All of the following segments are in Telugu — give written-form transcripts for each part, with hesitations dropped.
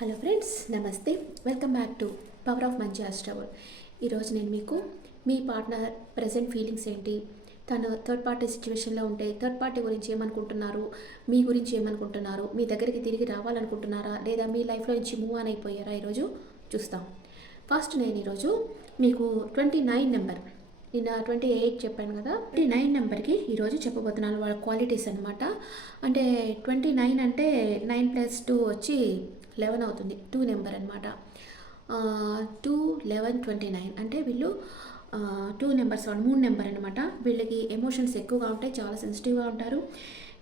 హలో ఫ్రెండ్స్, నమస్తే. Welcome back to power of మంచి ఆస్ట్రావల్. ఈరోజు నేను మీకు మీ పార్ట్నర్ ప్రజెంట్ ఫీలింగ్స్ ఏంటి, తను థర్డ్ పార్టీ సిచ్యువేషన్లో ఉంటే థర్డ్ పార్టీ గురించి ఏమనుకుంటున్నారు, మీ గురించి ఏమనుకుంటున్నారు, మీ దగ్గరికి తిరిగి రావాలనుకుంటున్నారా, లేదా మీ లైఫ్లో నుంచి మూవ్ ఆన్ అయిపోయారా, ఈరోజు చూస్తాం. ఫస్ట్ నేను ఈరోజు మీకు 29 నెంబర్, నిన్న 28 చెప్పాను కదా, 29 నెంబర్కి ఈరోజు చెప్పబోతున్నాను వాళ్ళ క్వాలిటీస్ అనమాట. అంటే 29 అంటే 9+2 వచ్చి 11 అవుతుంది. 2 నెంబర్ అనమాట. 2, 11, 29 అంటే వీళ్ళు 2 నెంబర్స్, 3 నెంబర్ అనమాట. వీళ్ళకి ఎమోషన్స్ ఎక్కువగా ఉంటాయి, చాలా సెన్సిటివ్గా ఉంటారు.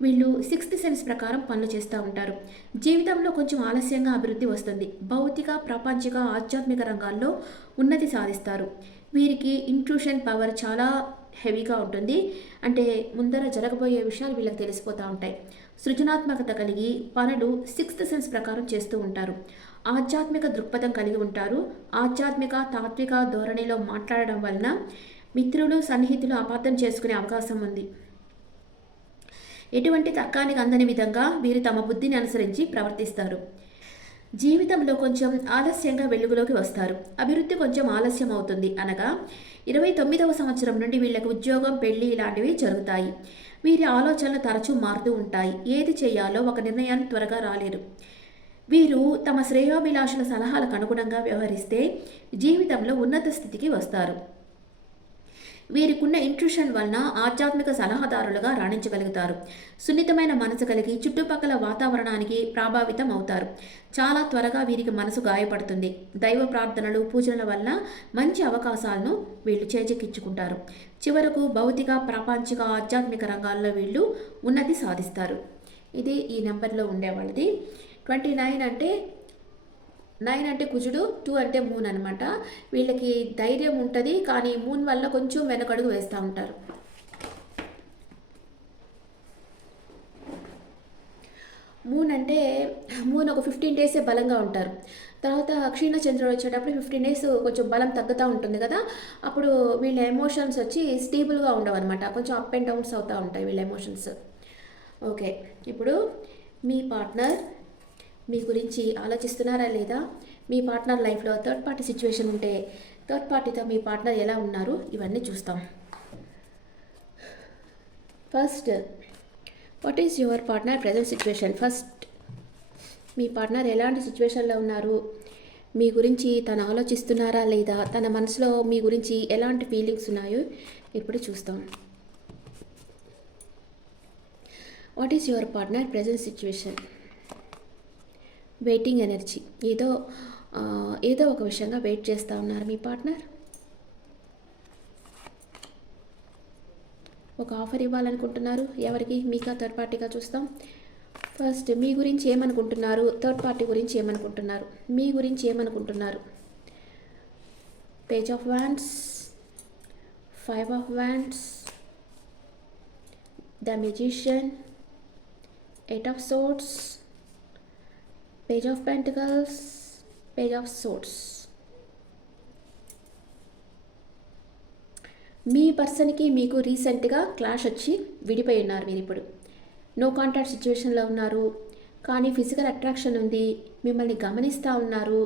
వీళ్ళు సిక్స్త్ సెన్స్ ప్రకారం పనులు చేస్తూ ఉంటారు. జీవితంలో కొంచెం ఆలస్యంగా అభివృద్ధి వస్తుంది. భౌతిక, ప్రపంచిక, ఆధ్యాత్మిక రంగాల్లో ఉన్నతి సాధిస్తారు. వీరికి ఇంట్యూషన్ పవర్ చాలా హెవీగా ఉంటుంది. అంటే ముందర జరగబోయే విషయాలు వీళ్ళకి తెలిసిపోతూ ఉంటాయి. సృజనాత్మకత కలిగి పనులు సిక్స్త్ సెన్స్ ప్రకారం చేస్తూ ఉంటారు. ఆధ్యాత్మిక దృక్పథం కలిగి ఉంటారు. ఆధ్యాత్మిక, తాత్విక ధోరణిలో మాట్లాడడం వలన మిత్రులు, సన్నిహితులు అపార్థం చేసుకునే అవకాశం ఉంది. ఎటువంటి తర్కానికి అందని విధంగా వీరు తమ బుద్ధిని అనుసరించి ప్రవర్తిస్తారు. జీవితంలో కొంచెం ఆలస్యంగా వెలుగులోకి వస్తారు. అభివృద్ధి కొంచెం ఆలస్యం అవుతుంది. అనగా 29వ సంవత్సరం నుండి వీళ్ళకి ఉద్యోగం, పెళ్లి ఇలాంటివి జరుగుతాయి. వీరి ఆలోచనలు తరచూ మారుతూ ఉంటాయి. ఏది చేయాలో ఒక నిర్ణయాన్ని త్వరగా రాలేరు. వీరు తమ శ్రేయోభిలాషుల సలహాలకు అనుగుణంగా వ్యవహరిస్తే జీవితంలో ఉన్నత స్థితికి వస్తారు. వీరికున్న ఇంట్యూషన్ వలన ఆధ్యాత్మిక సలహాదారులుగా రాణించగలుగుతారు. సున్నితమైన మనసు కలిగి చుట్టుపక్కల వాతావరణానికి ప్రభావితం అవుతారు. చాలా త్వరగా వీరికి మనసు గాయపడుతుంది. దైవ ప్రార్థనలు, పూజల వల్ల మంచి అవకాశాలను వీళ్ళు చేజెక్కించుకుంటారు. చివరకు భౌతిక, ప్రాపంచిక, ఆధ్యాత్మిక రంగాల్లో వీళ్ళు ఉన్నతి సాధిస్తారు. ఇది ఈ నెంబర్లో ఉండేవాళ్ళది. 29 అంటే 9 అంటే కుజుడు, 2 అంటే మూన్ అనమాట. వీళ్ళకి ధైర్యం ఉంటుంది, కానీ మూన్ వల్ల కొంచెం వెనకడుగు వేస్తూ ఉంటారు. మూన్ ఒక 15 డేసే బలంగా ఉంటారు. తర్వాత క్షీణ చంద్రుడు వచ్చేటప్పుడు 15 డేస్ కొంచెం బలం తగ్గుతూ ఉంటుంది కదా. అప్పుడు వీళ్ళ ఎమోషన్స్ వచ్చి స్టేబుల్గా ఉండవు అనమాట. కొంచెం అప్ అండ్ డౌన్స్ అవుతూ ఉంటాయి వీళ్ళ ఎమోషన్స్. ఓకే, ఇప్పుడు మీ పార్ట్నర్ మీ గురించి ఆలోచిస్తున్నారా లేదా, మీ పార్ట్నర్ లైఫ్లో థర్డ్ పార్టీ సిచ్యువేషన్ ఉంటే థర్డ్ పార్టీతో మీ పార్ట్నర్ ఎలా ఉన్నారు, ఇవన్నీ చూస్తాం. First, what is your partner present situation. First, me partner ఎలాంటి సిచ్యువేషన్లో ఉన్నారు, మీ గురించి తను ఆలోచిస్తున్నారా లేదా, తన మనసులో మీ గురించి ఎలాంటి ఫీలింగ్స్ ఉన్నాయో ఇప్పుడు చూస్తాం. What is your partner present situation. Waiting energy, ఏదో ఒక విషయంగా వెయిట్ చేస్తూ ఉన్నారు మీ పార్ట్నర్. ఒక ఆఫర్ ఇవ్వాలనుకుంటున్నారు. ఎవరికి, మీకా థర్డ్ పార్టీగా చూస్తాం. ఫస్ట్, మీ గురించి ఏమనుకుంటున్నారు, థర్డ్ పార్టీ గురించి ఏమనుకుంటున్నారు, మీ గురించి ఏమనుకుంటున్నారు. Page of wands, 5 of wands, the magician, 8 of swords, page of pentacles, page of swords. మీ పర్సన్కి మీకు రీసెంట్గా క్లాష్ వచ్చి విడిపోయి ఉన్నారు. మీరు ఇప్పుడు నో కాంటాక్ట్ సిచ్యువేషన్లో ఉన్నారు, కానీ ఫిజికల్ అట్రాక్షన్ ఉంది. మిమ్మల్ని గమనిస్తూ ఉన్నారు.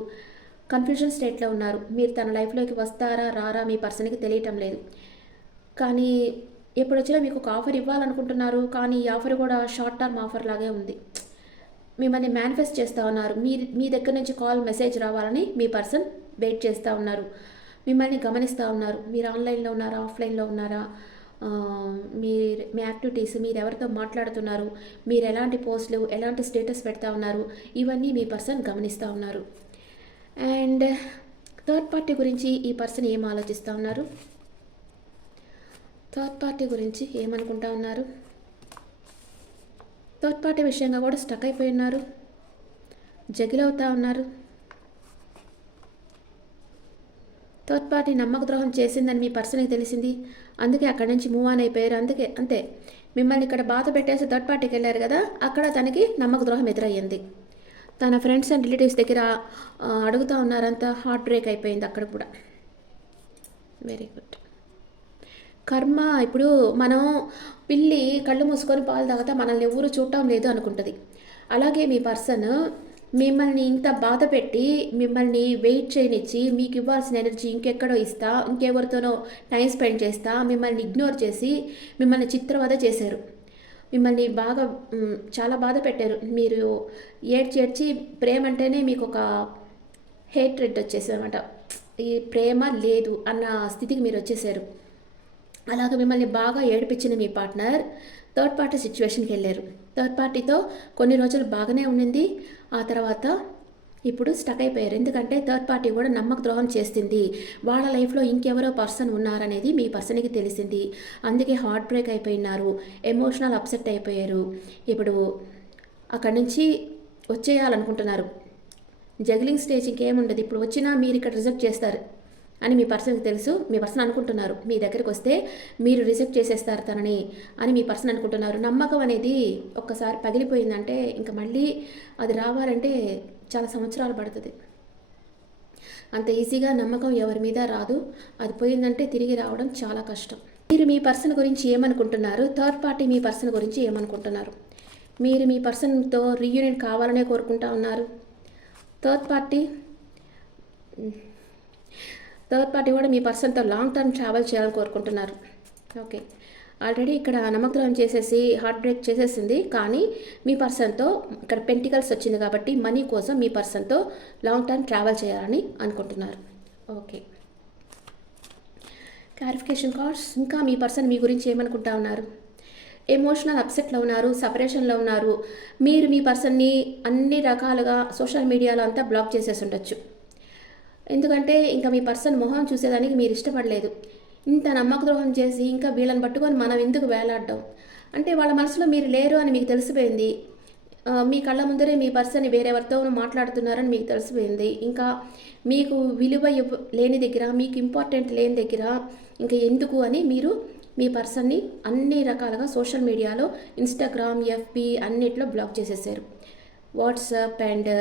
కన్ఫ్యూజన్ స్టేట్లో ఉన్నారు. మీరు తన లైఫ్లోకి వస్తారా రారా మీ పర్సన్కి తెలియటం లేదు. కానీ ఎప్పుడు వచ్చినా మీకు ఒక ఆఫర్ ఇవ్వాలనుకుంటున్నారు, కానీ ఈ ఆఫర్ కూడా షార్ట్ టర్మ్ ఆఫర్ లాగే ఉంది. మిమ్మల్ని మేనిఫెస్ట్ చేస్తూ ఉన్నారు. మీ దగ్గర నుంచి కాల్, మెసేజ్ రావాలని మీ పర్సన్ వెయిట్ చేస్తూ ఉన్నారు. మిమ్మల్ని గమనిస్తూ ఉన్నారు. మీరు ఆన్లైన్లో ఉన్నారా, ఆఫ్లైన్లో ఉన్నారా, మీ యాక్టివిటీస్, మీరు ఎవరితో మాట్లాడుతున్నారు, మీరు ఎలాంటి పోస్టులు, ఎలాంటి స్టేటస్ పెడతా ఉన్నారు, ఇవన్నీ మీ పర్సన్ గమనిస్తూ ఉన్నారు. అండ్ థర్డ్ పార్టీ గురించి ఈ పర్సన్ ఏం ఆలోచిస్తూ ఉన్నారు, థర్డ్ పార్టీ గురించి ఏమనుకుంటా ఉన్నారు. థర్డ్ పార్టీ విషయంగా కూడా స్టక్ అయిపోయి ఉన్నారు, జగిల్ అవుతూ ఉన్నారు. థర్డ్ పార్టీ నమ్మక ద్రోహం చేసిందని మీ పర్సన్కి తెలిసింది, అందుకే అక్కడి నుంచి మూవ్ ఆన్ అయిపోయారు. అంతే, మిమ్మల్ని ఇక్కడ బాధ పెట్టేసి థర్డ్ పార్టీకి వెళ్ళారు కదా, అక్కడ తనకి నమ్మక ద్రోహం ఎదురయ్యింది. తన ఫ్రెండ్స్ అండ్ రిలేటివ్స్ దగ్గర అడుగుతూ ఉన్నారంతా, హార్ట్ బ్రేక్ అయిపోయింది అక్కడ కూడా. Very good. కర్మ, ఇప్పుడు మనం పిల్లి కళ్ళు మూసుకొని పాలు తాగితే మనల్ని ఎవరు చూడటం లేదు అనుకుంటుంది. అలాగే మీ పర్సన్ మిమ్మల్ని ఇంత బాధ పెట్టి, మిమ్మల్ని వెయిట్ చేయనిచ్చి, మీకు ఇవ్వాల్సిన ఎనర్జీ ఇంకెక్కడో ఇస్తా, ఇంకెవరితోనో టైం స్పెండ్ చేస్తా, మిమ్మల్ని ఇగ్నోర్ చేసి, మిమ్మల్ని చిత్రవద చేశారు. మిమ్మల్ని బాగా చాలా బాధ పెట్టారు. మీరు ఏడ్చి ప్రేమ అంటేనే మీకు ఒక హేట్రెడ్ వచ్చేసింది అనమాట. ఈ ప్రేమ లేదు అన్న స్థితికి మీరు వచ్చేసారు. అలాగ మిమ్మల్ని బాగా ఏడిపించిన మీ పార్ట్నర్ థర్డ్ పార్టీ సిచ్యువేషన్కి వెళ్ళారు. థర్డ్ పార్టీతో కొన్ని రోజులు బాగానే ఉండింది. ఆ తర్వాత ఇప్పుడు స్టక్ అయిపోయారు. ఎందుకంటే థర్డ్ పార్టీ కూడా నమ్మక ద్రోహం చేస్తుంది. వాళ్ళ లైఫ్లో ఇంకెవరో పర్సన్ ఉన్నారనేది మీ పర్సన్కి తెలిసింది. అందుకే హార్ట్ బ్రేక్ అయిపోయినారు, ఎమోషనల్ అప్సెట్ అయిపోయారు. ఇప్పుడు అక్కడి నుంచి వచ్చేయాలనుకుంటున్నారు. Juggling stage ఇంకేముండదు. ఇప్పుడు వచ్చినా మీరు ఇక్కడ రిజెక్ట్ చేస్తారు అని మీ పర్సన్కి తెలుసు. మీ పర్సన్ అనుకుంటున్నారు మీ దగ్గరికి వస్తే మీరు రిజెక్ట్ చేసేస్తారు తనని అని మీ పర్సన్ అనుకుంటున్నారు. నమ్మకం అనేది ఒక్కసారి పగిలిపోయిందంటే ఇంకా మళ్ళీ అది రావాలంటే చాలా సంవత్సరాలు పడుతుంది. అంత ఈజీగా నమ్మకం ఎవరి మీద రాదు. అది పోయిందంటే తిరిగి రావడం చాలా కష్టం. మీరు మీ పర్సన్ గురించి ఏమనుకుంటున్నారు? థర్డ్ పార్టీ మీ పర్సన్ గురించి ఏమనుకుంటున్నారు? మీరు మీ పర్సన్తో రీయూనియన్ కావాలనే కోరుకుంటా ఉన్నారు. థర్డ్ పార్టీ కూడా మీ పర్సన్తో లాంగ్ టర్మ్ ట్రావెల్ చేయాలని కోరుకుంటున్నారు. ఓకే, ఆల్రెడీ ఇక్కడ నమ్మకద్రోహం చేసేసి హార్ట్ బ్రేక్ చేసేసింది. కానీ మీ పర్సన్తో ఇక్కడ పెంటికల్స్ వచ్చింది కాబట్టి మనీ కోసం మీ పర్సన్తో లాంగ్ టర్మ్ ట్రావెల్ చేయాలని అనుకుంటున్నారు. Okay, clarification cards. ఇంకా మీ పర్సన్ మీ గురించి ఏమనుకుంటా ఉన్నారు? ఎమోషనల్ అప్సెట్లో ఉన్నారు, సపరేషన్లో ఉన్నారు. మీరు మీ పర్సన్ని అన్ని రకాలుగా సోషల్ మీడియాలో అంతా బ్లాక్ చేసేసి ఉండొచ్చు. ఎందుకంటే ఇంకా మీ పర్సన్ మొహం చూసేదానికి మీరు ఇష్టపడలేదు. ఇంత నమ్మక ద్రోహం చేసి ఇంకా వీళ్ళని పట్టుకొని మనం ఎందుకు వేలాడడం అంటే వాళ్ళ మనసులో మీరు లేరు అని మీకు తెలిసిపోయింది. మీ కళ్ళ ముందరే మీ పర్సన్ వేరెవరితో మాట్లాడుతున్నారని మీకు తెలిసిపోయింది. ఇంకా మీకు విలువ లేని దగ్గర, మీకు ఇంపార్టెంట్ లేని దగ్గర ఇంకా ఎందుకు అని మీరు మీ పర్సన్ని అన్ని రకాలుగా సోషల్ మీడియాలో ఇన్స్టాగ్రామ్, ఎఫ్బి అన్నిట్లో బ్లాక్ చేసేసారు. వాట్సాప్ అండ్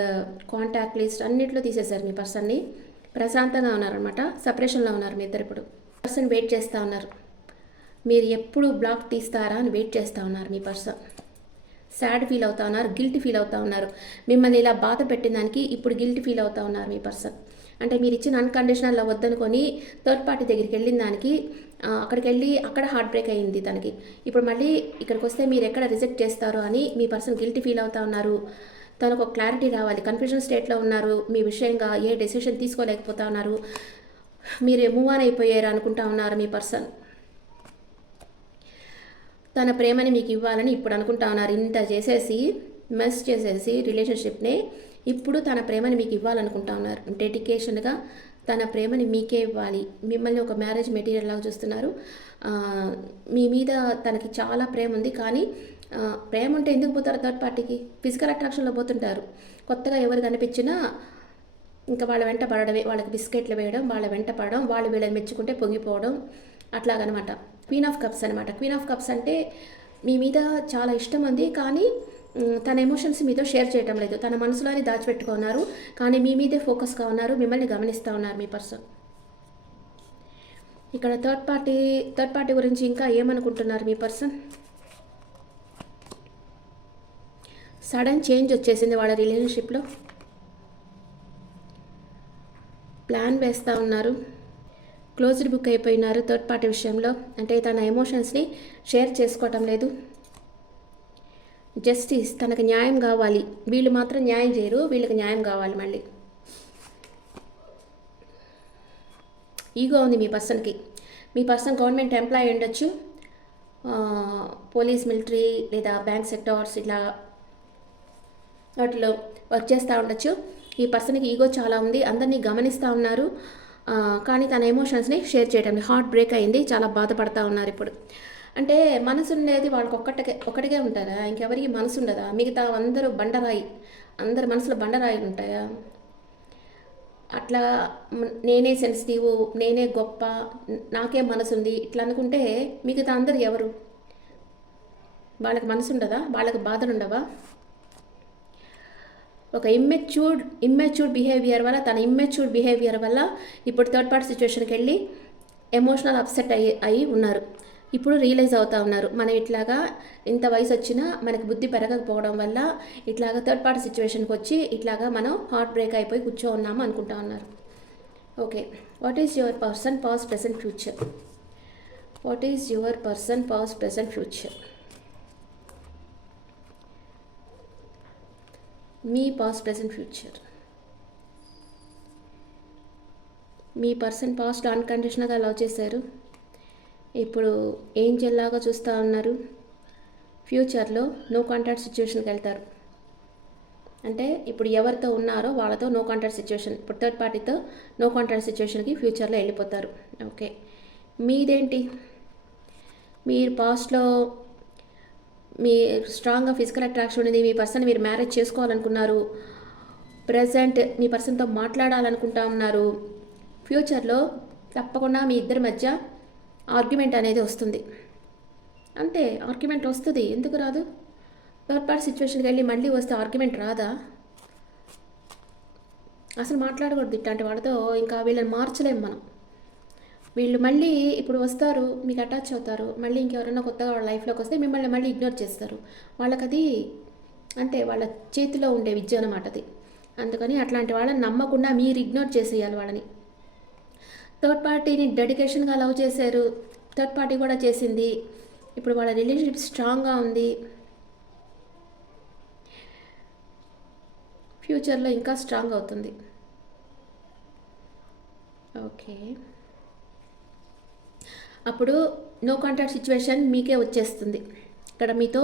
కాంటాక్ట్ లిస్ట్ అన్నిట్లో తీసేశారు. మీ పర్సన్ని ప్రశాంతంగా ఉన్నారనమాట. సపరేషన్లో ఉన్నారు మీ ఇద్దరు. ఇప్పుడు పర్సన్ వెయిట్ చేస్తూ ఉన్నారు. మీరు ఎప్పుడు బ్లాక్ తీస్తారా అని వెయిట్ చేస్తూ ఉన్నారు మీ పర్సన్. సాడ్ ఫీల్ అవుతా ఉన్నారు, గిల్ట్ ఫీల్ అవుతూ ఉన్నారు. మిమ్మల్ని ఇలా బాధ పెట్టిన దానికి ఇప్పుడు గిల్ట్ ఫీల్ అవుతూ ఉన్నారు మీ పర్సన్. అంటే మీరు ఇచ్చిన అన్కండిషనల్ లవ్ వద్దనుకొని థర్డ్ పార్టీ దగ్గరికి వెళ్ళిన దానికి అక్కడికి వెళ్ళి అక్కడ హార్ట్ బ్రేక్ అయ్యింది తనకి. ఇప్పుడు మళ్ళీ ఇక్కడికి వస్తే మీరు ఎక్కడ రిజెక్ట్ చేస్తారో అని మీ పర్సన్ గిల్ట్ ఫీల్ అవుతూ ఉన్నారు. తనకు ఒక క్లారిటీ రావాలి. కన్ఫ్యూజన్ స్టేట్లో ఉన్నారు. మీ విషయంగా ఏ డెసిషన్ తీసుకోలేకపోతా ఉన్నారు. మీరు మూవ్ ఆన్ అయిపోయారు అనుకుంటా ఉన్నారు మీ పర్సన్. తన ప్రేమని మీకు ఇవ్వాలని ఇప్పుడు అనుకుంటా ఉన్నారు. ఇంత చేసేసి మెస్ చేసేసి రిలేషన్షిప్ని ఇప్పుడు తన ప్రేమని మీకు ఇవ్వాలనుకుంటా ఉన్నారు. డెడికేషన్గా తన ప్రేమని మీకే ఇవ్వాలి. మిమ్మల్ని ఒక మ్యారేజ్ మెటీరియల్ లాగా చూస్తున్నారు. మీ మీద తనకి చాలా ప్రేమ ఉంది. కానీ ప్రేమ ఉంటే ఎందుకు పోతారు థర్డ్ పార్టీకి? ఫిజికల్ అట్రాక్షన్లో పోతుంటారు. కొత్తగా ఎవరు కనిపించినా ఇంకా వాళ్ళ వెంట పడడమే. వాళ్ళకి బిస్కెట్లు వేయడం, వాళ్ళ వెంట పడడం, వాళ్ళు వీళ్ళని మెచ్చుకుంటే పొంగిపోవడం అట్లాగనమాట. క్వీన్ ఆఫ్ కప్స్ అనమాట. క్వీన్ ఆఫ్ కప్స్ అంటే మీ మీద చాలా ఇష్టం ఉంది. కానీ తన ఎమోషన్స్ మీతో షేర్ చేయటం లేదు. తన మనసులోనే దాచిపెట్టుకున్నారు. కానీ మీ మీదే ఫోకస్గా ఉన్నారు. మిమ్మల్ని గమనిస్తూ ఉన్నారు మీ పర్సన్. ఇక్కడ థర్డ్ పార్టీ గురించి ఇంకా ఏమనుకుంటున్నారు మీ పర్సన్? సడన్ చేంజ్ వచ్చేసింది వాళ్ళ రిలేషన్షిప్లో. ప్లాన్ వేస్తూ ఉన్నారు. క్లోజ్డ్ బుక్ అయిపోయినారు థర్డ్ పార్టీ విషయంలో. అంటే తన ఎమోషన్స్ని షేర్ చేసుకోవటం లేదు. జస్టిస్, తనకు న్యాయం కావాలి. వీళ్ళు మాత్రం న్యాయం చేయరు, వీళ్ళకి న్యాయం కావాలి. మళ్ళీ ఈగో ఉంది మీ పర్సన్కి. మీ పర్సన్ గవర్నమెంట్ ఎంప్లాయీ ఉండొచ్చు, పోలీస్, మిలిటరీ లేదా బ్యాంక్ సెక్టార్స్ ఇట్లా వాటిలో వర్క్ చేస్తూ ఉండొచ్చు. ఈ పర్సన్కి ఈగో చాలా ఉంది. అందరినీ గమనిస్తూ ఉన్నారు. కానీ తన ఎమోషన్స్ని షేర్ చేయడం. హార్ట్ బ్రేక్ అయింది, చాలా బాధపడతా ఉన్నారు ఇప్పుడు. అంటే మనసు ఉండేది వాళ్ళకి ఒక్కటికే ఉంటారా? ఇంకెవరికి మనసు ఉండదా? మిగతా అందరూ బండరాయి, అందరి మనసులో బండరాయిలు ఉంటాయా? అట్లా నేనే సెన్సిటివ్, నేనే గొప్ప, నాకే మనసు ఉంది ఇట్లా అనుకుంటే మిగతా అందరు ఎవరు? వాళ్ళకి మనసు ఉండదా? వాళ్ళకి బాధలు ఉండవా? ఒక ఇమ్మెచ్యూర్డ్ బిహేవియర్ వల్ల, తన ఇమ్మెచ్యూర్డ్ బిహేవియర్ వల్ల ఇప్పుడు థర్డ్ పార్టీ సిచ్యువేషన్కి వెళ్ళి ఎమోషనల్ అప్సెట్ అయ్యి ఉన్నారు. ఇప్పుడు రియలైజ్ అవుతా ఉన్నారు, మనం ఇట్లాగా ఇంత వయసు వచ్చినా మనకు బుద్ధి పెరగకపోవడం వల్ల ఇట్లాగా థర్డ్ పార్టీ సిచ్యువేషన్కి వచ్చి ఇట్లాగా మనం హార్ట్ బ్రేక్ అయిపోయి కూర్చో ఉన్నాము అనుకుంటా ఉన్నారు. Okay, what is your person past present future? What is your person past present future? మీ పాస్ట్ ప్రెసెంట్ ఫ్యూచర్. మీ పర్సన్ పాస్ట్ అన్కండిషనల్గా లవ్ చేశారు, ఇప్పుడు ఏంజెల్ లాగా చూస్తూ ఉన్నారు. ఫ్యూచర్లో నో కాంటాక్ట్ సిచ్యువేషన్కి వెళ్తారు. అంటే ఇప్పుడు ఎవరితో ఉన్నారో వాళ్ళతో నో కాంటాక్ట్ సిచ్యువేషన్, ఇప్పుడు థర్డ్ పార్టీతో నో కాంటాక్ట్ సిచ్యువేషన్కి ఫ్యూచర్లో వెళ్ళిపోతారు. ఓకే, మీదేంటి? మీరు పాస్ట్లో మీ స్ట్రాంగ్గా ఫిజికల్ అట్రాక్షన్ ఉంది, మీ పర్సన్ మీరు మ్యారేజ్ చేసుకోవాలనుకున్నారు, ప్రజెంట్ మీ పర్సన్తో మాట్లాడాలనుకుంటా ఉన్నారు. ఫ్యూచర్లో తప్పకుండా మీ ఇద్దరి మధ్య ఆర్గ్యుమెంట్ అనేది వస్తుంది. అంతే, ఆర్గ్యుమెంట్ వస్తుంది, ఎందుకు రాదు? థర్డ్ పార్టీ సిచ్యువేషన్కి వెళ్ళి మళ్ళీ వస్తే ఆర్గ్యుమెంట్ రాదా? అసలు మాట్లాడకూడదు ఇట్లాంటి వాళ్ళతో, ఇంకా వీళ్ళని మార్చలేము మనం. వీళ్ళు మళ్ళీ ఇప్పుడు వస్తారు, మీకు అటాచ్ అవుతారు, మళ్ళీ ఇంకెవరైనా కొత్తగా వాళ్ళ లైఫ్లోకి వస్తే మిమ్మల్ని మళ్ళీ ఇగ్నోర్ చేస్తారు. వాళ్ళకి అది అంతే, వాళ్ళ చేతిలో ఉండే విద్య అన్నమాట అది. అందుకని అట్లాంటి వాళ్ళని నమ్మకుండా మీరు ఇగ్నోర్ చేసేయాలి వాళ్ళని. థర్డ్ పార్టీని డెడికేషన్గా లవ్ చేశారు, థర్డ్ పార్టీ కూడా చేసింది, ఇప్పుడు వాళ్ళ రిలేషన్షిప్ స్ట్రాంగ్గా ఉంది. ఫ్యూచర్లో ఇంకా స్ట్రాంగ్ అవుతుంది. ఓకే, అప్పుడు నో కాంటాక్ట్ సిచ్యువేషన్ మీకే వచ్చేస్తుంది. ఇక్కడ మీతో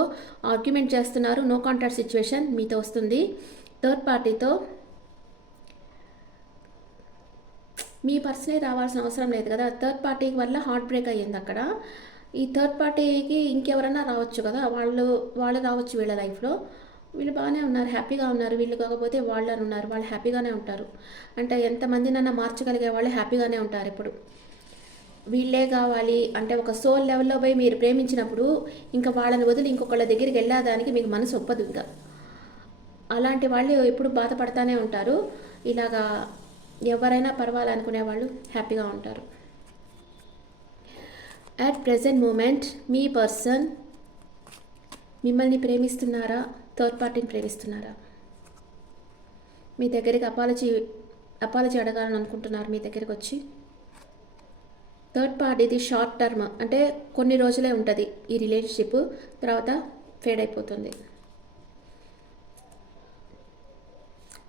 ఆర్గ్యుమెంట్ చేస్తున్నారు, నో కాంటాక్ట్ సిచ్యువేషన్ మీతో వస్తుంది. థర్డ్ పార్టీతో మీ పర్సనే రావాల్సిన అవసరం లేదు కదా, థర్డ్ పార్టీ వల్ల హార్ట్ బ్రేక్ అయ్యింది అక్కడ. ఈ థర్డ్ పార్టీకి ఇంకెవరన్నా రావచ్చు కదా, వాళ్ళు రావచ్చు వీళ్ళ లైఫ్లో. వీళ్ళు బాగానే ఉన్నారు, హ్యాపీగా ఉన్నారు. వీళ్ళు కాకపోతే వాళ్ళు అని ఉన్నారు, వాళ్ళు హ్యాపీగానే ఉంటారు. అంటే ఎంతమందినన్నా మార్చగలిగే వాళ్ళు హ్యాపీగానే ఉంటారు. ఇప్పుడు వీళ్ళే కావాలి అంటే ఒక సోల్ లెవెల్లో పోయి మీరు ప్రేమించినప్పుడు ఇంకా వాళ్ళని వదిలి ఇంకొకళ్ళ దగ్గరికి వెళ్ళడానికి మీకు మనసు ఒప్పదు. ఇంకా అలాంటి వాళ్ళు ఎప్పుడు బాధపడతానే ఉంటారు. ఇలాగా ఎవరైనా పర్వాలనుకునే వాళ్ళు హ్యాపీగా ఉంటారు. అట్ ప్రెజెంట్ మూమెంట్ మీ పర్సన్ మిమ్మల్ని ప్రేమిస్తున్నారా, థర్డ్ పార్టీని ప్రేమిస్తున్నారా? మీ దగ్గరికి అపాలజీ అడగాలని అనుకుంటున్నారు మీ దగ్గరికి వచ్చి. థర్డ్ పార్టీది షార్ట్ టర్మ్, అంటే కొన్ని రోజులే ఉంటుంది ఈ రిలేషన్షిప్, తర్వాత ఫేడ్ అయిపోతుంది.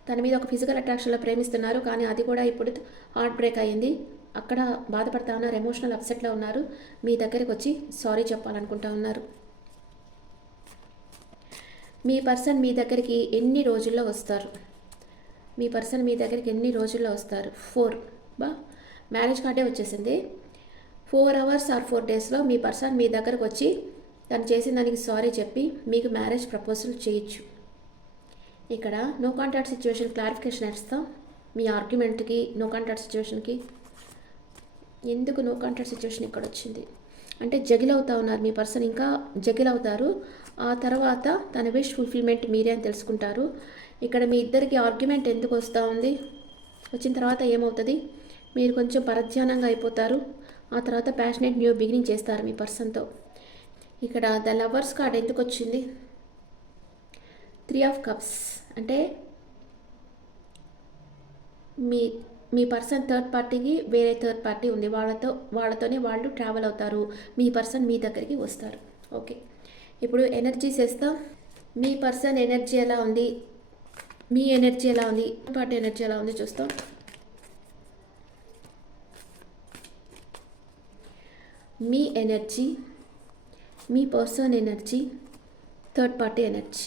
తన మీద ఒక ఫిజికల్ అట్రాక్షన్లో ప్రేమిస్తున్నారు, కానీ అది కూడా ఇప్పుడు హార్ట్ బ్రేక్ అయ్యింది. అక్కడ బాధపడతా ఉన్నారు, ఎమోషనల్ అప్సెట్లో ఉన్నారు. మీ దగ్గరికి వచ్చి సారీ చెప్పాలనుకుంటా ఉన్నారు. మీ పర్సన్ మీ దగ్గరికి ఎన్ని రోజుల్లో వస్తారు? మీ పర్సన్ మీ దగ్గరికి ఎన్ని రోజుల్లో వస్తారు? 4 మ్యారేజ్ కార్డే వచ్చేసింది. 4 hours ఆర్ 4 daysలో మీ పర్సన్ మీ దగ్గరకు వచ్చి తను చేసిన దానికి సారీ చెప్పి మీకు మ్యారేజ్ ప్రపోజల్ చేయొచ్చు. ఇక్కడ నో కాంటాక్ట్ సిచ్యువేషన్ క్లారిఫికేషన్ ఇస్తాం. మీ ఆర్గ్యుమెంట్కి నో కాంటాక్ట్ సిచ్యువేషన్కి ఎందుకు నో కాంటాక్ట్ సిచ్యువేషన్ ఇక్కడ వచ్చింది అంటే జగిల్ అవుతా ఉన్నారు మీ పర్సన్, ఇంకా జగిల్ అవుతారు. ఆ తర్వాత తన విష్ ఫుల్ఫిల్మెంట్ మీరే అని తెలుసుకుంటారు. ఇక్కడ మీ ఇద్దరికి ఆర్గ్యుమెంట్ ఎందుకు వస్తూ ఉంది, వచ్చిన తర్వాత ఏమవుతుంది, మీరు కొంచెం పరధ్యానంగా అయిపోతారు. ఆ తర్వాత ప్యాషనేట్ న్యూ బిగినింగ్ చేస్తారు మీ పర్సన్తో. ఇక్కడ ద లవర్స్ కార్డ్ ఎందుకు వచ్చింది? 3 of Cups అంటే మీ పర్సన్ థర్డ్ పార్టీకి వేరే థర్డ్ పార్టీ ఉంది, వాళ్ళతోనే వాళ్ళు ట్రావెల్ అవుతారు. మీ పర్సన్ మీ దగ్గరికి వస్తారు. ఓకే, ఇప్పుడు ఎనర్జీస్ వేస్తాం. మీ పర్సన్ ఎనర్జీ ఎలా ఉంది, మీ ఎనర్జీ ఎలా ఉంది, పార్టీ ఎనర్జీ ఎలా ఉంది చూస్తాం. మీ ఎనర్జీ, మీ person energy, third party energy.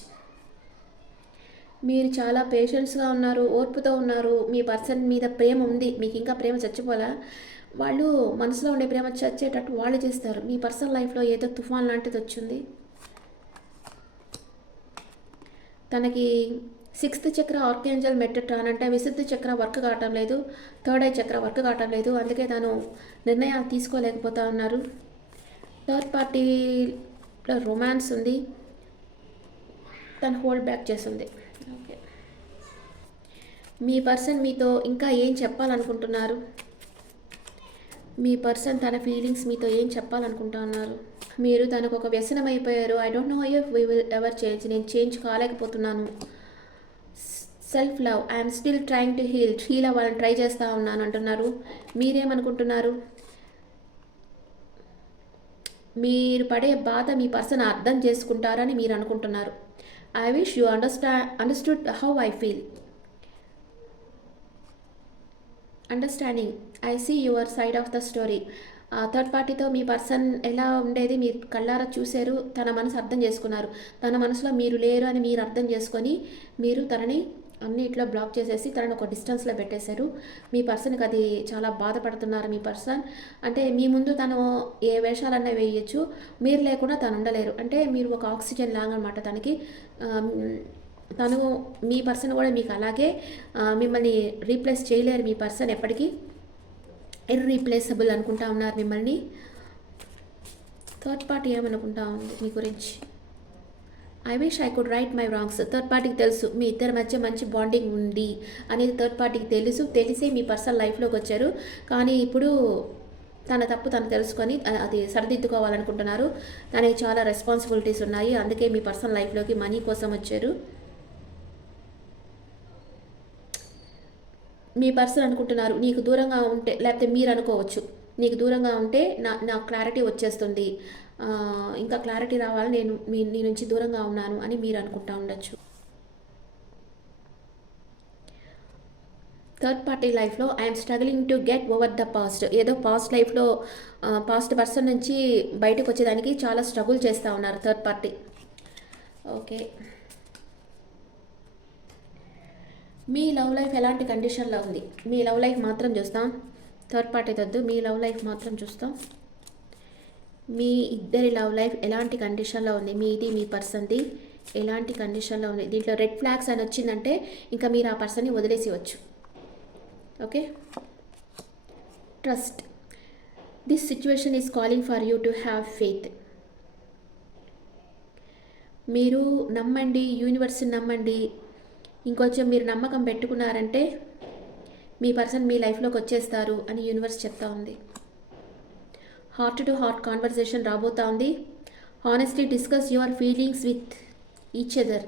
మీరు చాలా పేషెన్స్గా ఉన్నారు, ఓర్పుతో ఉన్నారు. మీ పర్సన్ మీద ప్రేమ ఉంది, మీకు ఇంకా ప్రేమ చచ్చిపోలా. వాళ్ళు మనసులో ఉండే ప్రేమ చచ్చేటట్టు వాళ్ళు చేస్తారు. మీ పర్సనల్ లైఫ్లో ఏదో తుఫాన్ లాంటిది వచ్చింది. తనకి 6th చక్ర ఆర్కేంజల్ మెట్టట్రాన్ అంటే విశుద్ధ చక్ర వర్క్ కావటం లేదు, థర్డ్ ఐ చక్ర వర్క్ కావటం లేదు. అందుకే తను నిర్ణయాలు తీసుకోలేకపోతా ఉన్నారు. థర్డ్ పార్టీలో రొమాన్స్ ఉంది, తను హోల్డ్ బ్యాక్ చేస్తుంది. ఓకే, మీ పర్సన్ మీతో ఇంకా ఏం చెప్పాలనుకుంటున్నారు? మీ పర్సన్ తన ఫీలింగ్స్ మీతో ఏం చెప్పాలనుకుంటా ఉన్నారు? మీరు తనకు ఒక వ్యసనం అయిపోయారు. I don't know if we will ever change. నేను చేంజ్ కాలేకపోతున్నాను. Self love, I'm still trying to heal అవ్వాలని ట్రై చేస్తూ ఉన్నాను అంటున్నారు. మీరేమనుకుంటున్నారు? మీరు పడే బాధ మీ పర్సన్ అర్థం చేసుకుంటారని మీరు అనుకుంటున్నారు. I wish you understood how I feel. Understanding, I see your side of the story. Third పార్టీతో మీ పర్సన్ ఎలా ఉండేది మీరు కళ్ళారా చూశారు. తన మనసు అర్థం చేసుకున్నారు. తన మనసులో మీరు లేరు అని మీరు అర్థం చేసుకొని మీరు తనని అన్నిట్లో బ్లాక్ చేసేసి తనని ఒక డిస్టెన్స్లో పెట్టేశారు. మీ పర్సన్కి అది చాలా బాధపడుతున్నారు. మీ పర్సన్ అంటే మీ ముందు తను ఏ వేషాలన్నా వేయచ్చు, మీరు లేకుండా తను ఉండలేరు. అంటే మీరు ఒక ఆక్సిజన్ లాగా అనమాట తనకి. తను మీ పర్సన్ కూడా మీకు అలాగే మిమ్మల్ని రీప్లేస్ చేయలేరు. మీ పర్సన్ ఎప్పటికీ ఇర్రీప్లేసబుల్ అనుకుంటా ఉన్నారు మిమ్మల్ని. థర్డ్ పార్టీ ఏమనుకుంటా ఉంది మీ గురించి? I wish I could right my wrongs. Third పార్టీకి తెలుసు మీ ఇద్దరి మధ్య మంచి బాండింగ్ ఉంది అనేది. థర్డ్ పార్టీకి తెలిసే మీ పర్సనల్ లైఫ్లోకి వచ్చారు. కానీ ఇప్పుడు తన తప్పు తను తెలుసుకొని అది సరిదిద్దుకోవాలనుకుంటున్నారు. తనకి చాలా రెస్పాన్సిబిలిటీస్ ఉన్నాయి. అందుకే మీ పర్సనల్ లైఫ్లోకి మనీ కోసం వచ్చారు. మీ పర్సన్ అనుకుంటున్నారు నీకు దూరంగా ఉంటే, లేకపోతే మీరు అనుకోవచ్చు నీకు దూరంగా ఉంటే నా క్లారిటీ వచ్చేస్తుంది, ఇంకా క్లారిటీ రావాలి, నేను నీ నుంచి దూరంగా ఉన్నాను అని మీరు అనుకుంటా ఉండొచ్చు. థర్డ్ పార్టీ లైఫ్లో I'm struggling to get over the past. ఏదో పాస్ట్ లైఫ్లో పాస్ట్ పర్సన్ నుంచి బయటకు వచ్చేదానికి చాలా స్ట్రగుల్ చేస్తూ ఉన్నారు థర్డ్ పార్టీ. ఓకే, మీ లవ్ లైఫ్ ఎలాంటి కండిషన్లో ఉంది? మీ లవ్ లైఫ్ మాత్రం చూస్తాం. థర్డ్ పార్టీ వద్దు, మీ లవ్ లైఫ్ మాత్రం చూస్తాం. మీ ఇద్దరి లవ్ లైఫ్ ఎలాంటి కండిషన్లో ఉంది? మీది మీ పర్సన్ది ఎలాంటి కండిషన్లో ఉంది? దీంట్లో రెడ్ ఫ్లాగ్స్ అని వచ్చిందంటే ఇంకా మీరు ఆ పర్సన్ని వదిలేసేయచ్చు. Okay, trust. This situation is calling for you to have faith. మీరు నమ్మండి, యూనివర్స్ని నమ్మండి. ఇంకొంచెం మీరు నమ్మకం పెట్టుకున్నారంటే మీ పర్సన్ మీ లైఫ్లోకి వచ్చేస్తారు అని యూనివర్స్ చెప్తా ఉంది. హార్ట్ టు హార్ట్ కాన్వర్సేషన్ రాబోతా ఉంది. Honestly discuss your feelings with each other.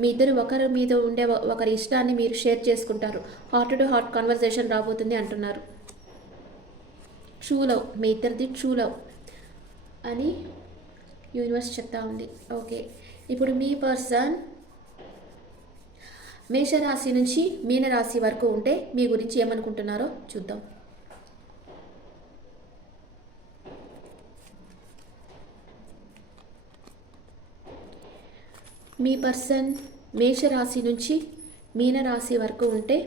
మీ ఇద్దరు ఒకరి మీద ఉండే ఒకరి ఇష్టాన్ని మీరు షేర్ చేసుకుంటారు. హార్ట్ టు హార్ట్ కాన్వర్సేషన్ రాబోతుంది అంటున్నారు. ట్రూ లవ్, మీ ఇద్దరిది ట్రూ లవ్ అని యూనివర్స్ చెప్తా ఉంది. ఓకే, ఇప్పుడు మీ పర్సన్ మేషరాశి నుంచి మీనరాశి వరకు ఉంటే మీ గురించి ఏమనుకుంటున్నారో చూద్దాం. మీ పర్సన్ మేషరాశి నుంచి మీనరాశి వరకు ఉంటే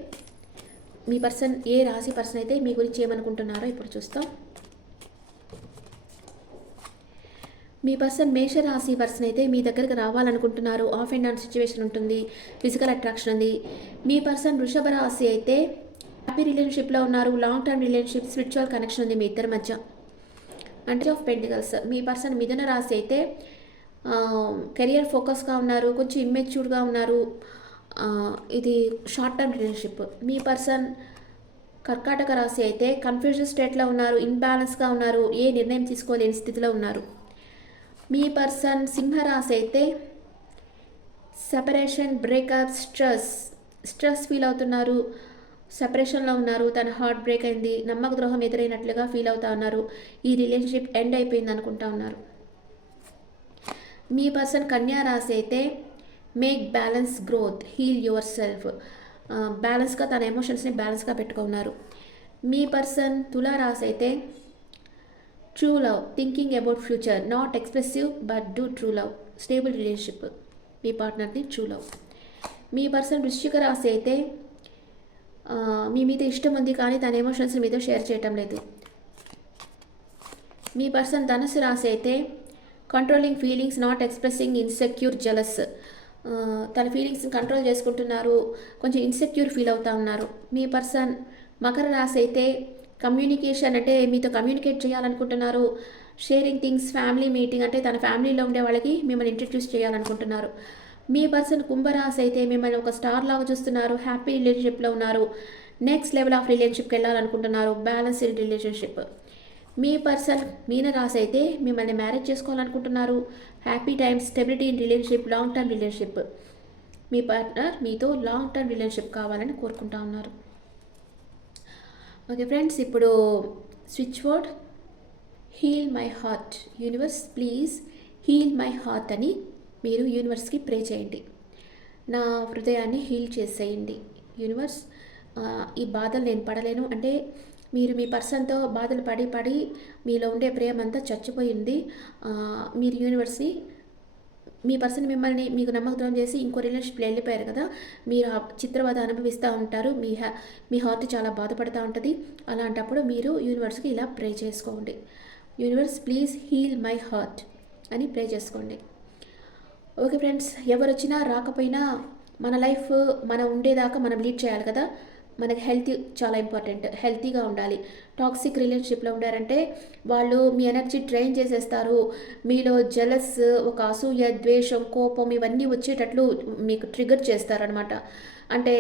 మీ పర్సన్ ఏ రాశి పర్సన్ అయితే మీ గురించి ఏమనుకుంటున్నారో ఇప్పుడు చూస్తాం. మీ పర్సన్ మేషరాశి పర్సన్ అయితే మీ దగ్గరకు రావాలనుకుంటున్నారు. ఆఫ్ అండ్ ఆన్ సిచ్యువేషన్ ఉంటుంది, ఫిజికల్ అట్రాక్షన్ ఉంది. మీ పర్సన్ వృషభ రాశి అయితే హ్యాపీ రిలేషన్షిప్లో ఉన్నారు. Long term relationship, spiritual connection ఉంది మీ ఇద్దరి మధ్య. అంటే ఆఫ్ పెంటికల్స్. మీ పర్సన్ మిథున రాశి అయితే కెరియర్ ఫోకస్గా ఉన్నారు, కొంచెం ఇమ్మెచ్యూర్డ్గా ఉన్నారు. ఇది షార్ట్ టర్మ్ రిలేషన్షిప్. మీ పర్సన్ కర్కాటక రాశి అయితే కన్ఫ్యూజన్ స్టేట్లో ఉన్నారు, ఇన్బ్యాలెన్స్గా ఉన్నారు, ఏ నిర్ణయం తీసుకోలేని స్థితిలో ఉన్నారు. మీ పర్సన్ సింహరాశి అయితే సెపరేషన్, బ్రేకప్, స్ట్రెస్ ఫీల్ అవుతున్నారు, సెపరేషన్లో ఉన్నారు, తన హార్ట్ బ్రేక్ అయింది, నమ్మక ద్రోహం ఎదురైనట్లుగా ఫీల్ అవుతా ఉన్నారు, ఈ రిలేషన్షిప్ ఎండ్ అయిపోయింది అనుకుంటా ఉన్నారు. మీ పర్సన్ కన్యా రాశి అయితే make balance, growth, heal your self. బ్యాలెన్స్గా తన ఎమోషన్స్ని బ్యాలెన్స్గా పెట్టుకున్నారు. మీ పర్సన్ తులా రాశి అయితే true love, thinking about future, not expressive but do true love, stable relationship, మీ పార్ట్నర్ది ట్రూ లవ్. మీ పర్సన్ వృశ్చిక రాశి అయితే మీ మీద ఇష్టం ఉంది కానీ తన ఎమోషన్స్ మీతో షేర్ చేయటం లేదు. మీ పర్సన్ ధనుసు రాశి అయితే controlling feelings, not expressing, insecure, jealous, తన ఫీలింగ్స్ని కంట్రోల్ చేసుకుంటున్నారు, కొంచెం ఇన్సెక్యూర్ ఫీల్ అవుతూ ఉన్నారు. మీ పర్సన్ మకర రాశి అయితే కమ్యూనికేషన్, అంటే మీతో కమ్యూనికేట్ చేయాలనుకుంటున్నారు, షేరింగ్ థింగ్స్, ఫ్యామిలీ మీటింగ్, అంటే తన ఫ్యామిలీలో ఉండే వాళ్ళకి మిమ్మల్ని ఇంట్రడ్యూస్ చేయాలనుకుంటున్నారు. మీ పర్సన్ కుంభరాశి అయితే మిమ్మల్ని ఒక స్టార్ లాగా చూస్తున్నారు, హ్యాపీ రిలేషన్షిప్లో ఉన్నారు, నెక్స్ట్ లెవెల్ ఆఫ్ రిలేషన్షిప్కి వెళ్ళాలనుకుంటున్నారు, బ్యాలెన్స్డ్ రిలేషన్షిప్. మీ పర్సన్ మీన రాసి అయితే మిమ్మల్ని మ్యారేజ్ చేసుకోవాలనుకుంటున్నారు. Happy times, stability in relationship, long term relationship. మీ పార్ట్నర్ మీతో లాంగ్ టర్మ్ రిలేషన్షిప్ కావాలని కోరుకుంటా ఉన్నారు. ఓకే ఫ్రెండ్స్, ఇప్పుడు switch word heal my heart. Universe please heal my heart అని మీరు యూనివర్స్కి ప్రే చేయండి. నా హృదయాన్ని హీల్ చేసేయండి యూనివర్స్. ఈ బాధలు నేను పడలేను అంటే మీరు మీ పర్సన్తో బాధలు పడి మీలో ఉండే ప్రేమ అంతా చచ్చిపోయింది. మీరు యూనివర్స్ని మీ పర్సన్ మిమ్మల్ని మీకు నమ్మకం చేసి ఇంకో రిలేషన్షిప్లో వెళ్ళిపోయారు కదా, మీరు ఆ చిత్రవద అనుభవిస్తూ ఉంటారు. మీ హార్ట్ చాలా బాధపడుతూ ఉంటుంది. అలాంటప్పుడు మీరు యూనివర్స్కి ఇలా ప్రే చేసుకోండి. Universe please heal my heart అని ప్రే చేసుకోండి. ఓకే ఫ్రెండ్స్, ఎవరు వచ్చినా రాకపోయినా మన లైఫ్ మనం ఉండేదాకా మనం లీడ్ చేయాలి కదా. మనకి హెల్త్ చాలా ఇంపార్టెంట్. హెల్తీగా ఉండాలి. టాక్సిక్ రిలేషన్షిప్లో ఉండారంటే వాళ్ళు మీ ఎనర్జీ డ్రైన్ చేసేస్తారు. మీలో జెలస్, ఒక అసూయ, ద్వేషం, కోపం ఇవన్నీ వచ్చేటట్లు మీకు ట్రిగర్ చేస్తారనమాట. అంటే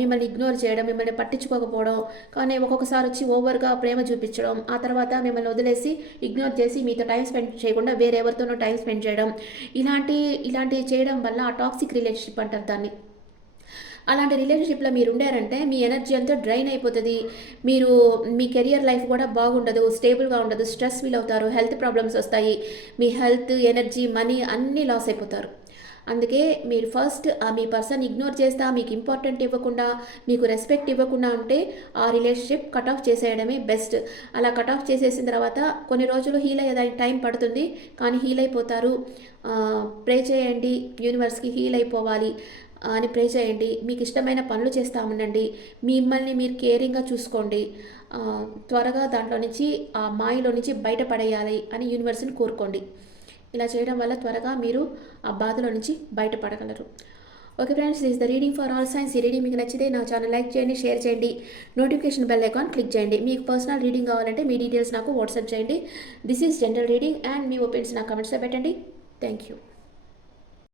మిమ్మల్ని ఇగ్నోర్ చేయడం, మిమ్మల్ని పట్టించుకోకపోవడం, కానీ ఒక్కొక్కసారి వచ్చి ఓవర్గా ప్రేమ చూపించడం, ఆ తర్వాత మిమ్మల్ని వదిలేసి ఇగ్నోర్ చేసి మీతో టైం స్పెండ్ చేయకుండా వేరే ఎవరితోనో టైం స్పెండ్ చేయడం, ఇలాంటివి చేయడం వల్ల ఆ టాక్సిక్ రిలేషన్షిప్ అంటారు దాన్ని. అలాంటి రిలేషన్షిప్లో మీరు ఉండారంటే మీ ఎనర్జీ అంతా డ్రైన్ అయిపోతుంది. మీరు మీ కెరియర్ లైఫ్ కూడా బాగుండదు, స్టేబుల్గా ఉండదు, స్ట్రెస్ ఫీల్ అవుతారు, హెల్త్ ప్రాబ్లమ్స్ వస్తాయి. మీ హెల్త్, ఎనర్జీ, మనీ అన్నీ లాస్ అయిపోతారు. అందుకే మీరు ఫస్ట్ మీ పర్సన్ ఇగ్నోర్ చేస్తా, మీకు ఇంపార్టెంట్ ఇవ్వకుండా, మీకు రెస్పెక్ట్ ఇవ్వకుండా ఉంటే ఆ రిలేషన్షిప్ కట్ ఆఫ్ చేసేయడమే బెస్ట్. అలా కట్ ఆఫ్ చేసేసిన తర్వాత కొన్ని రోజులు హీల్ అయ్యేదానికి టైం పడుతుంది, కానీ హీల్ అయిపోతారు. ప్రే చేయండి యూనివర్స్కి హీల్ అయిపోవాలి అని ప్రే చేయండి. మీకు ఇష్టమైన పనులు చేస్తూ ఉండండి. మిమ్మల్ని మీరు కేరింగ్గా చూసుకోండి. త్వరగా దాంట్లో నుంచి ఆ మాయలో నుంచి బయటపడేయాలి అని యూనివర్స్ని కోరుకోండి. ఇలా చేయడం వల్ల త్వరగా మీరు ఆ బాధలో నుంచి బయటపడగలరు. Okay friends, this the reading for all signs. ఈ రీడింగ్ మీకు నచ్చితే నా ఛానల్ లైక్ చేయండి, షేర్ చేయండి, నోటిఫికేషన్ బెల్ ఐకాన్ క్లిక్ చేయండి. మీకు పర్సనల్ రీడింగ్ కావాలంటే మీ డీటెయిల్స్ నాకు వాట్సాప్ చేయండి. This is general reading and మీ ఒపీనియన్స్ నా కమెంట్స్లో పెట్టండి. Thank you.